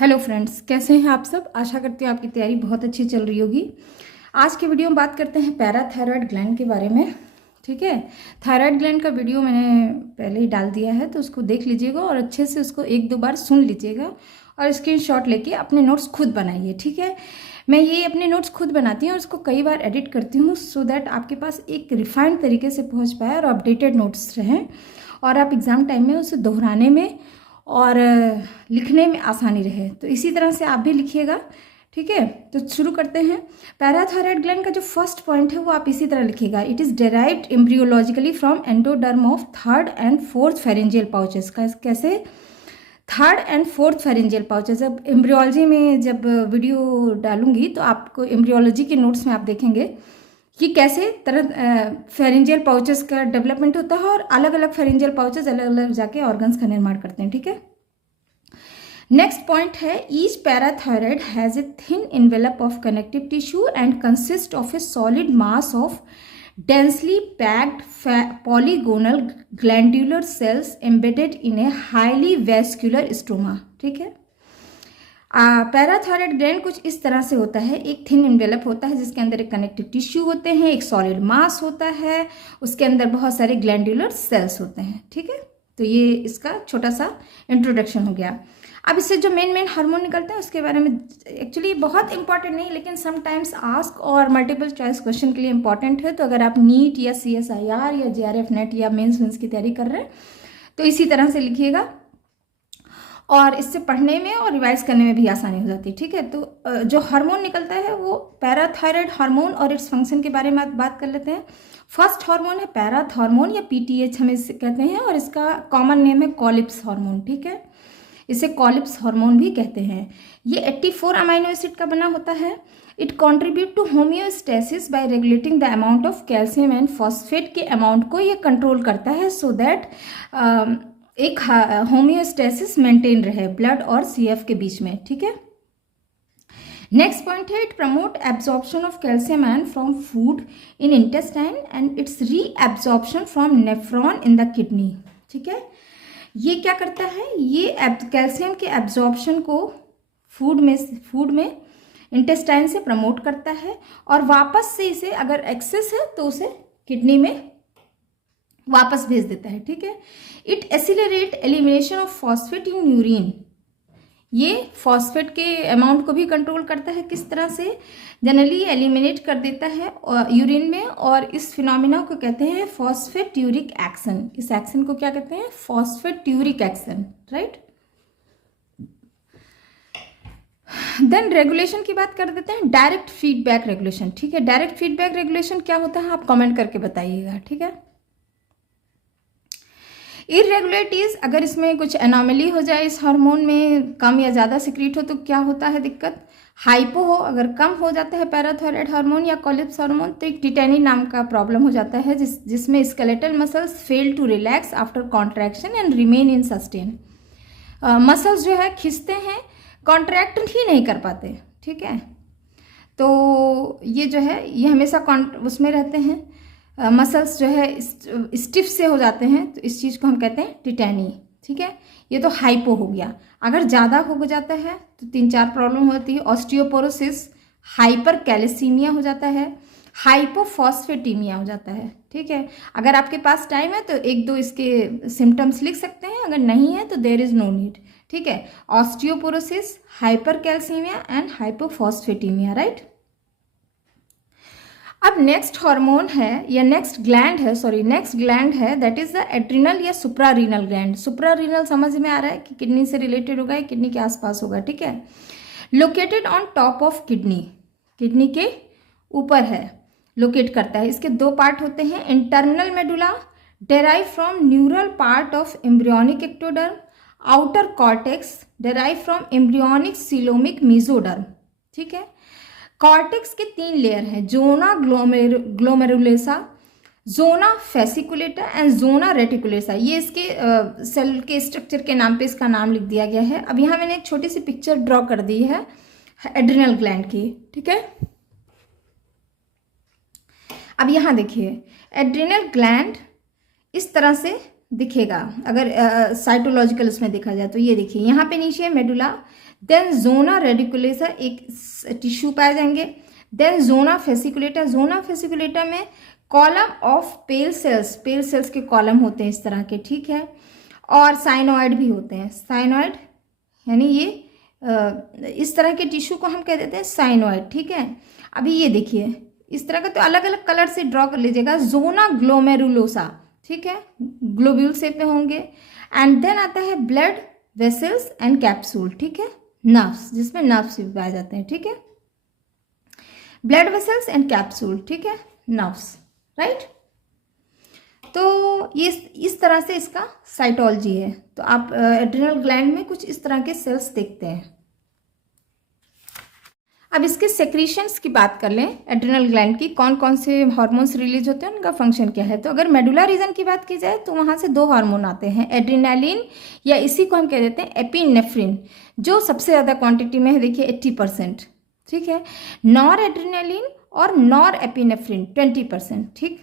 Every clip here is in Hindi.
हेलो फ्रेंड्स, कैसे हैं आप सब। आशा करती हूँ आपकी तैयारी बहुत अच्छी चल रही होगी। आज की वीडियो में बात करते हैं पैराथायरॉयड ग्लैंड के बारे में। ठीक है, थायराइड ग्लैंड का वीडियो मैंने पहले ही डाल दिया है, तो उसको देख लीजिएगा और अच्छे से उसको एक दो बार सुन लीजिएगा और स्क्रीनशॉट लेके अपने नोट्स खुद बनाइए। ठीक है, मैं ये अपने नोट्स खुद बनाती हूँ और उसको कई बार एडिट करती हूँ सो दैट आपके पास एक रिफाइंड तरीके से पहुँच पाए और अपडेटेड नोट्स रहें और आप एग्ज़ाम टाइम में उसे दोहराने में और लिखने में आसानी रहे। तो इसी तरह से आप भी लिखिएगा। ठीक है, तो शुरू करते हैं। पैराथायरॉयड ग्लैंड का जो फर्स्ट पॉइंट है वो आप इसी तरह लिखिएगा। It is derived embryologically from endoderm of third and fourth pharyngeal pouches. कैसे? Third and fourth pharyngeal pouches. अब एम्ब्रियोलॉजी में जब वीडियो डालूंगी तो आपको एम्ब्रियोलॉजी के नोट्स में आप देखेंगे कि कैसे तरह फेरेंजियल पाउचेस का डेवलपमेंट होता है और अलग अलग फेरेंजियल पाउचेस अलग अलग जाके ऑर्गन्स का निर्माण करते हैं। ठीक है, नेक्स्ट पॉइंट है each parathyroid has a thin envelope of connective tissue and consist of A solid mass of densely packed polygonal glandular cells embedded in a highly vascular stroma. ठीक है, पैराथायरॉयड ग्लैंड कुछ इस तरह से होता है। एक थिन एनवेलप होता है जिसके अंदर एक कनेक्टिव टिश्यू होते हैं, एक सॉलिड मास होता है, उसके अंदर बहुत सारे ग्लैंडुलर सेल्स होते हैं। ठीक है, तो ये इसका छोटा सा इंट्रोडक्शन हो गया। अब इससे जो मेन हार्मोन निकलते हैं उसके बारे में एक्चुअली बहुत इंपॉर्टेंट नहीं, लेकिन समटाइम्स आस्क और मल्टीपल चॉइस क्वेश्चन के लिए इंपॉर्टेंट है। तो अगर आप नीट या CSIR या JRF नेट या मेंस की तैयारी कर रहे हैं तो इसी तरह से लिखिएगा और इससे पढ़ने में और रिवाइज करने में भी आसानी हो जाती है। ठीक है, तो जो हार्मोन निकलता है वो पैराथायरॉयड हार्मोन और इट्स फंक्शन के बारे में बात कर लेते हैं। फर्स्ट हार्मोन है पैराथॉर्मोन या PTH हम इसे कहते हैं और इसका कॉमन नेम है कॉलिप्स हार्मोन। ठीक है, इसे कॉलिप्स हार्मोन भी कहते हैं। ये 84 अमीनो एसिड का बना होता है। It contribute to homeostasis by regulating the amount of calcium and phosphate के अमाउंट को ये कंट्रोल करता है सो दैट एक होम्योस्टेसिस मेंटेन रहे ब्लड और CF के बीच में। ठीक है, नेक्स्ट पॉइंट है it promote absorption of calcium ion from food in intestine and its reabsorption from nephron in the kidney. ठीक है, ये क्या करता है, ये कैल्शियम के एब्जॉर्प्शन को फूड में इंटेस्टाइन से प्रमोट करता है और वापस से इसे अगर एक्सेस है तो उसे किडनी में वापस भेज देता है। ठीक है, it accelerate elimination of phosphate in urine. ये फॉस्फेट के अमाउंट को भी कंट्रोल करता है। किस तरह से? जनरली एलिमिनेट कर देता है यूरिन में और इस फिनोमिना को कहते हैं फॉस्फेट्यूरिक एक्शन। इस एक्शन को क्या कहते हैं? फॉस्फेट्यूरिक एक्शन, राइट। देन रेगुलेशन की बात कर देते हैं, डायरेक्ट फीडबैक रेगुलेशन। ठीक है, डायरेक्ट फीडबैक रेगुलेशन क्या होता है आप कमेंट करके बताइएगा। ठीक है, इरेगुलरिटीज, अगर इसमें कुछ एनॉमली हो जाए, इस हार्मोन में कम या ज़्यादा सिक्रीट हो तो क्या होता है दिक्कत? हाइपो हो, अगर कम हो जाता है पैराथायरॉयड हार्मोन या कॉलिप्स हार्मोन तो एक टिटेनी नाम का प्रॉब्लम हो जाता है जिसमें skeletal muscles fail to relax after contraction and remain in sustain. Muscles जो है खिंचते हैं, कॉन्ट्रैक्ट ही नहीं कर पाते। ठीक है, तो ये जो है ये हमेशा उसमें रहते हैं, मसल्स जो है स्टिफ से हो जाते हैं, तो इस चीज़ को हम कहते हैं टिटेनी। ठीक है, ये तो हाइपो हो गया। अगर ज़्यादा हो जाता है तो 3-4 प्रॉब्लम होती है। ऑस्टियोपोरोसिस, हाइपर कैल्सीमिया हो जाता है, हाइपोफॉस्फेटीमिया हो जाता है। ठीक है, अगर आपके पास टाइम है तो 1-2 इसके सिम्टम्स लिख सकते हैं, अगर नहीं है तो देयर इज़ नो नीड। ठीक है, osteoporosis, hypercalcaemia and hypophosphataemia, right. अब नेक्स्ट हार्मोन है या नेक्स्ट ग्लैंड है दैट इज द एड्रिनल या सुप्रारीनल ग्लैंड। सुप्रारीनल समझ में आ रहा है कि किडनी से रिलेटेड होगा, किडनी के आसपास होगा। ठीक है, located on top of kidney के ऊपर है, लोकेट करता है। इसके 2 पार्ट होते हैं, internal medulla derive from neural part of embryonic ectoderm, outer cortex derive from embryonic coelomic mesoderm. ठीक है, कॉर्टेक्स के 3 लेयर हैं, जोना ग्लोमेरुलेसा, जोना फेसिकुलेटा एंड जोना रेटिकुलेसा। ये इसके सेल के स्ट्रक्चर के नाम पे इसका नाम लिख दिया गया है। अब यहाँ मैंने एक छोटी सी पिक्चर ड्रॉ कर दी है एड्रिनल ग्लैंड की। ठीक है, अब यहाँ देखिए एड्रिनल ग्लैंड इस तरह से दिखेगा अगर साइटोलॉजिकल उसमें देखा जाए तो। ये देखिए यहाँ पे नीचे है मेडुला, देन जोना रेडिकुलेसा एक टिश्यू पाए जाएंगे, then zona fasciculata, zona fasciculata में कॉलम ऑफ पेल सेल्स के कॉलम होते हैं इस तरह के, ठीक है। और साइनोइड भी होते हैं, साइनोइड यानी ये इस तरह के टिश्यू को हम कह देते हैं साइनोइड, ठीक है। अभी ये देखिए इस तरह का, तो अलग अलग कलर से ड्रॉ कर लीजिएगा। जोना ग्लोमेरुलोसा, ठीक है, ग्लोब्यूल शेप में होंगे। एंड देन आता है ब्लड वेसल्स एंड कैप्सूल, ठीक है, नर्व्स, जिसमें नर्व्स भी पाए जाते हैं, ठीक है, ब्लड वेसल्स एंड कैप्सूल, ठीक है, नर्व्स, राइट। तो ये इस तरह से इसका साइटोलॉजी है। तो आप एड्रिनल ग्लैंड में कुछ इस तरह के सेल्स देखते हैं। अब इसके सेक्रीशंस की बात कर लें, एड्रिनल ग्लैंड की कौन कौन से हार्मोन्स रिलीज होते हैं, उनका फंक्शन क्या है। तो अगर मेडुला रीजन की बात की जाए तो वहाँ से दो हार्मोन आते हैं, एड्रिनालिन या इसी को हम कह देते हैं एपिनेफ्रिन, जो सबसे ज़्यादा क्वांटिटी में है, देखिए 80%, ठीक है। नॉर एड्रिनालिन और नॉर एपिनेफ्रिन 20%, ठीक।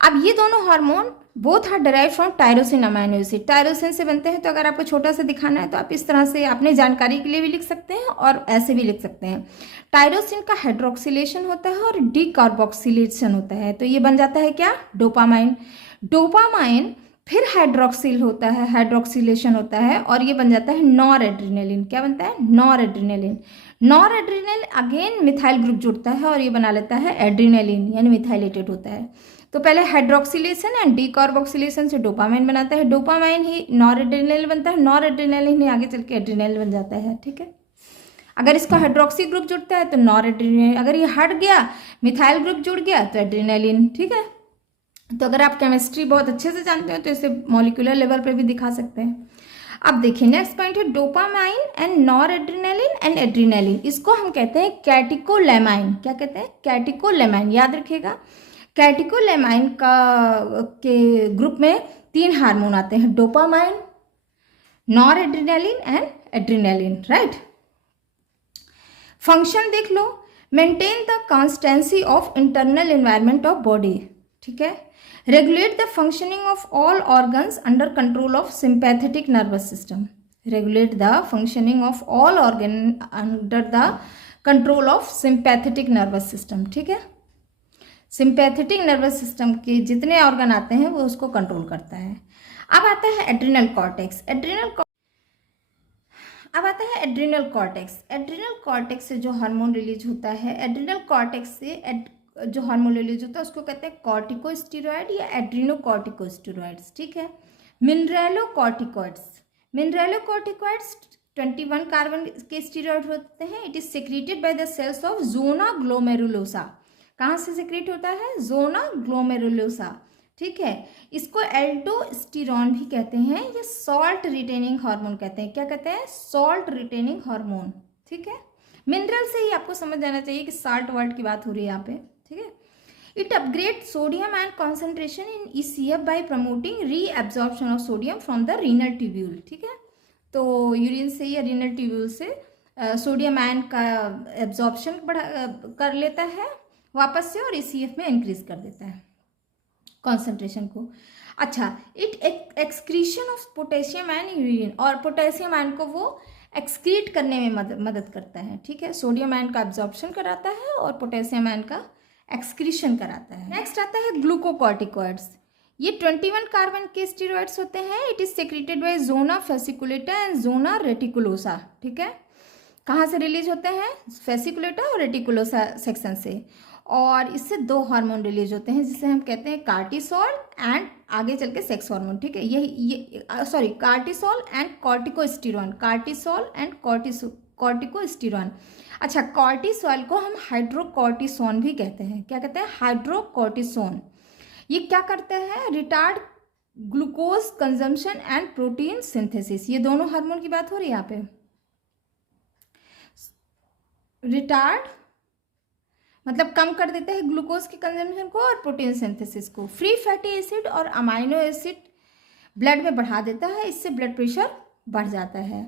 अब ये दोनों hormone both are derive from tyrosine amino acid, tyrosine से बनते हैं। तो अगर आपको छोटा सा दिखाना है तो आप इस तरह से अपने जानकारी के लिए भी लिख सकते हैं और ऐसे भी लिख सकते हैं। टायरोसिन का हाइड्रोक्सिलेशन होता है और डीकार्बोक्सिलेशन होता है, तो ये बन जाता है क्या, डोपामाइन। डोपामाइन फिर हाइड्रोक्सिल होता है, हाइड्रोक्सिलेशन होता है और ये बन जाता है नॉर एड्रिनलिन। क्या बनता है, nor adrenaline. Nor adrenal again methyl group जुड़ता है और ये बना लेता है एड्रिनलिन, यानी मिथाइलेटेड होता है। तो पहले हाइड्रोक्सिलेशन एंड डीकार्बोक्सिलेशन से डोपामाइन बनाता है, डोपामाइन ही नॉर एड्रिनल बनता है, नॉर एड्रिनलिन ही आगे चल के एड्रिनल बन जाता है, ठीक है। अगर इसका हाइड्रोक्सी ग्रुप जुड़ता है तो नॉर एड्रिनल, अगर ये हट गया मिथाइल ग्रुप जुड़ गया तो एड्रिनलिन, ठीक है। तो अगर आप केमिस्ट्री बहुत अच्छे से जानते हो तो इसे मॉलिक्यूलर लेवल पर भी दिखा सकते हैं। अब देखिए नेक्स्ट पॉइंट है dopamine and nor adrenaline and adrenaline, इसको हम कहते हैं कैटिकोलेमाइन। क्या कहते हैं, कैटिकोलेमाइन, याद रखिएगा। कैटिकोलेमाइन के ग्रुप में 3 हार्मोन आते हैं, dopamine, noradrenaline and adrenaline, right. Function देख लो, maintain the constancy of internal environment of body, ठीक है। Regulate the functioning of all organs under control of sympathetic nervous system, regulate the functioning of all organ under the control of sympathetic nervous system, ठीक है। सिंपैथेटिक नर्वस सिस्टम के जितने ऑर्गन आते हैं वो उसको कंट्रोल करता है। अब आता है एड्रिनल कॉर्टेक्स। अब आता है एड्रिनल कॉर्टेक्स। एड्रिनल कॉर्टेक्स से जो हार्मोन रिलीज होता है, एड्रिनल कॉर्टेक्स से जो हार्मोन रिलीज होता है उसको कहते हैं कॉर्टिकोस्टेरॉइड या एड्रिनोकॉर्टिकोस्टेरॉइड्स, ठीक है। मिनरलोकॉर्टिकॉइड्स, मिनरलोकॉर्टिकॉइड्स 21 कार्बन के स्टेरॉइड होते हैं। It is secreted by the cells of zona glomerulosa. कहाँ से सेक्रेट होता है, जोना ग्लोमेरुलोसा, ठीक है। इसको एल्डोस्टेरॉन भी कहते हैं, ये सॉल्ट रिटेनिंग हार्मोन कहते हैं। क्या कहते हैं, सॉल्ट रिटेनिंग हार्मोन, ठीक है। मिनरल से ही आपको समझ जाना चाहिए कि साल्ट वर्ड की बात हो रही है यहाँ पे, ठीक है। It upgrade sodium ion concentration in ECF bye promoting reabsorption of sodium from the renal tubule, ठीक है। तो यूरिन से या रीनल ट्यूब्यूल से सोडियम आयन का एब्जॉर्प्शन कर लेता है वापस से और ईसीएफ में इंक्रीज कर देता है कॉन्सेंट्रेशन को। अच्छा, it excretion of potassium ion urine, और पोटेशियम आयन को वो एक्सक्रीट करने में मदद करता है, ठीक है। सोडियम आयन का एब्जॉर्प्शन कराता है और पोटेशियम आयन का एक्सक्रीशन कराता है। नेक्स्ट आता है ग्लूकोकॉर्टिकॉइड्स। ये 21 कार्बन के स्टेरॉइड्स होते हैं। It is secreted by zona fasciculata and zona reticularis, ठीक है। कहाँ से रिलीज होते हैं, फेसिकुलेटा और रेटिकुलोसा सेक्शन से। और इससे 2 हार्मोन रिलीज होते हैं जिसे हम कहते हैं कार्टिसोल एंड आगे चल के सेक्स हार्मोन, ठीक है। ये sorry, cortisol and कॉर्टिकोस्टेरॉन, cortisol and कॉर्टिकोस्टेरॉन। अच्छा, कॉर्टिसोल को हम हाइड्रोकॉर्टिसोन भी कहते हैं। क्या कहते हैं, हाइड्रोकॉर्टिसोन। ये क्या करते हैं, retard glucose consumption and protein synthesis. ये दोनों हार्मोन की बात हो रही है यहाँ पे। रिटार्ड मतलब कम कर देते हैं ग्लूकोज के कंजम्पशन को और प्रोटीन सिंथेसिस को। फ्री फैटी एसिड और अमाइनो एसिड ब्लड में बढ़ा देता है, इससे ब्लड प्रेशर बढ़ जाता है।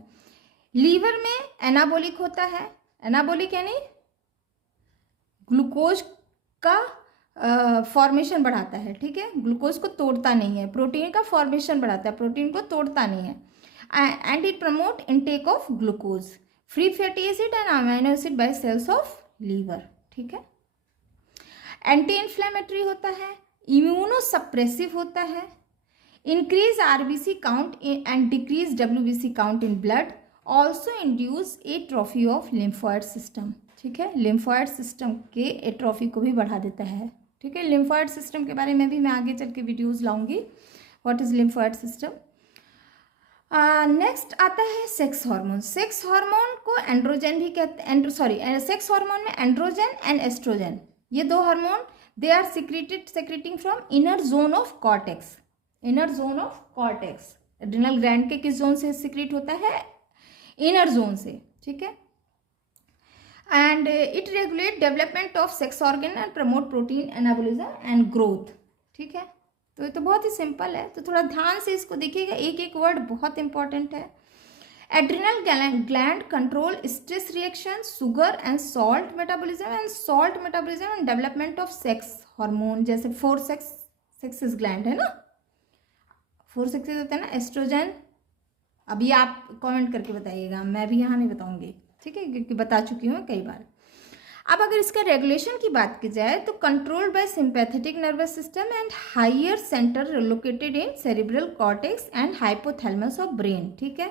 लीवर में एनाबोलिक होता है, एनाबोलिक यानी ग्लूकोज का फॉर्मेशन बढ़ाता है, ठीक है, ग्लूकोज को तोड़ता नहीं है, प्रोटीन का फॉर्मेशन बढ़ाता है, प्रोटीन को तोड़ता नहीं है, and it promote intake of glucose, free fatty acid and amino acid by cells of liver, ठीक है। एंटी इन्फ्लेमेटरी होता है, इम्यूनोसप्रेसिव होता है, increase RBC count and decrease WBC count in blood, also induce atrophy of lymphoid system, ठीक है, लिम्फोइड सिस्टम के एट्रोफी को भी बढ़ा देता है, ठीक है। लिम्फोइड सिस्टम के बारे में भी मैं आगे चल के वीडियोज़ लाऊंगी, what is lymphoid system. Next आता है सेक्स हार्मोन। सेक्स हार्मोन को एंड्रोजन भी कहते हैं, सेक्स हार्मोन में एंड्रोजन एंड एस्ट्रोजन, ये दो hormone they are secreting from inner zone of cortex, inner zone of cortex. Adrenal gland के किस जोन से सीक्रेट होता है? इनर जोन से, ठीक है। And it regulate development of sex organ and promote protein anabolism and growth, ठीक है। तो ये तो बहुत ही सिंपल है, तो थोड़ा ध्यान से इसको देखिएगा, एक एक वर्ड बहुत इंपॉर्टेंट है। Adrenal gland control stress reaction, sugar and salt metabolism and development of sex hormone, जैसे 4 सेक्सेस ग्लैंड है ना, 4 सेक्सेस होते हैं ना, एस्ट्रोजन। अभी आप कमेंट करके बताइएगा, मैं भी यहाँ नहीं बताऊंगी, ठीक है, क्योंकि बता चुकी हूँ कई बार। अब अगर इसका रेगुलेशन की बात की जाए तो controlled by sympathetic nervous system and higher centre located in cerebral cortex and hypothalamus of brain, ठीक है।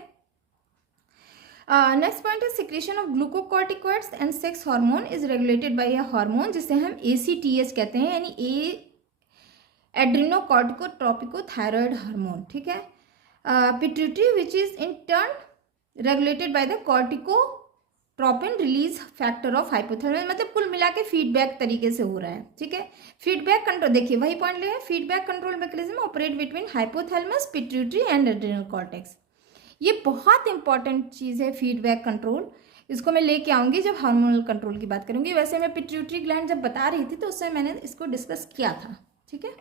नेक्स्ट पॉइंट है secretion of glucocorticoids and sex hormone is regulated by a hormone जिसे हम ACTH कहते हैं, यानी एड्रिनोकॉर्टिकोट्रोपिको हार्मोन, ठीक है। Pituitary which is in turn regulated by the corticotropin release factor of hypothalamus, मतलब कुल मिला के फीडबैक तरीके से हो रहा है, ठीक है। फीडबैक कंट्रोल, देखिए वही पॉइंट ले, feedback control mechanism operate between hypothalamus, pituitary and adrenal cortex. ये बहुत इंपॉर्टेंट चीज़ है फीडबैक कंट्रोल, इसको मैं लेके आऊँगी जब हार्मोनल कंट्रोल की बात करूँगी। वैसे मैं पिट्यूटरी ग्लैंड जब बता रही थी तो उस समय मैंने इसको डिस्कस किया था, ठीक है।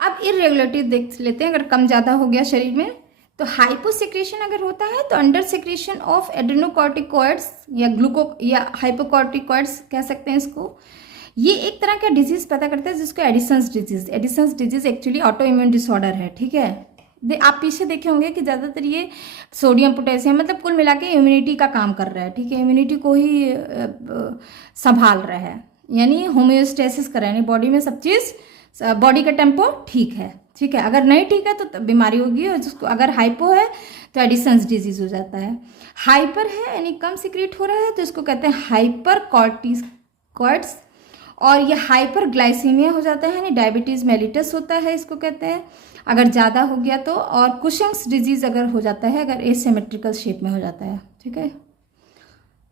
अब इरेगुलरिटी देख लेते हैं, अगर कम ज़्यादा हो गया शरीर में तो हाइपोसेक्रेशन अगर होता है तो अंडर सेक्रेशन ऑफ एड्रेनोकॉर्टिकॉइड्स या हाइपोकॉर्टिकॉइड्स कह सकते हैं इसको। ये एक तरह का डिजीज पता करता है जिसको Edison's disease actually auto immune disorder है, ठीक है। आप पीछे देखे होंगे कि ज़्यादातर ये सोडियम पोटेशियम मतलब कुल मिला के इम्यूनिटी का काम कर रहा है, ठीक है, इम्यूनिटी को ही संभाल रहा है, यानी होम्योस्टेसिस कर रहा है, यानी बॉडी में सब चीज़, बॉडी का टेम्पो ठीक है, ठीक है। अगर नहीं ठीक है तो बीमारी होगी, और जिसको अगर हाइपो है तो एडिसन्स डिजीज हो जाता है। हाइपर है यानी कम सिक्रेट हो रहा है तो इसको कहते हैं हाइपर कॉर्टिकॉइड्स, और ये हाइपर ग्लाइसीमिया हो जाता है, यानी डायबिटीज़ मेलिटस होता है, इसको कहते हैं अगर ज़्यादा हो गया तो। और कुशंग्स डिजीज अगर हो जाता है, अगर एसिमेट्रिकल शेप में हो जाता है, ठीक है।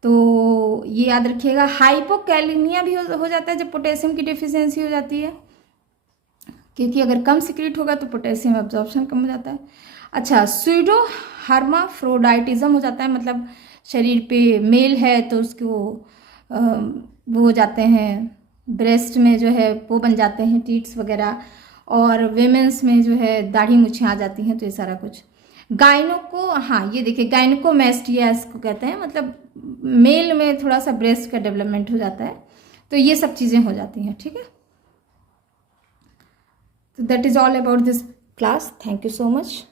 तो ये याद रखिएगा। हाइपोकैलेमिया भी हो जाता है जब पोटेशियम की डिफिशियंसी हो जाती है, क्योंकि अगर कम सिक्रेट होगा तो पोटेशियम एब्जॉर्प्शन कम हो जाता है। अच्छा, सूडो हर्माफ्रोडाइटिज्म हो जाता है, मतलब शरीर पे मेल है तो उसको वो हो जाते हैं, ब्रेस्ट में जो है वो बन जाते हैं टीट्स वगैरह, और वेमेंस में जो है दाढ़ी मूछें आ जाती हैं, तो ये सारा कुछ। गायनो, हाँ ये देखिए गायनोकोमेस्टिया इसको कहते हैं, मतलब मेल में थोड़ा सा ब्रेस्ट का डेवलपमेंट हो जाता है, तो ये सब चीज़ें हो जाती हैं, ठीक है। तो that is all about this class, thank you so much.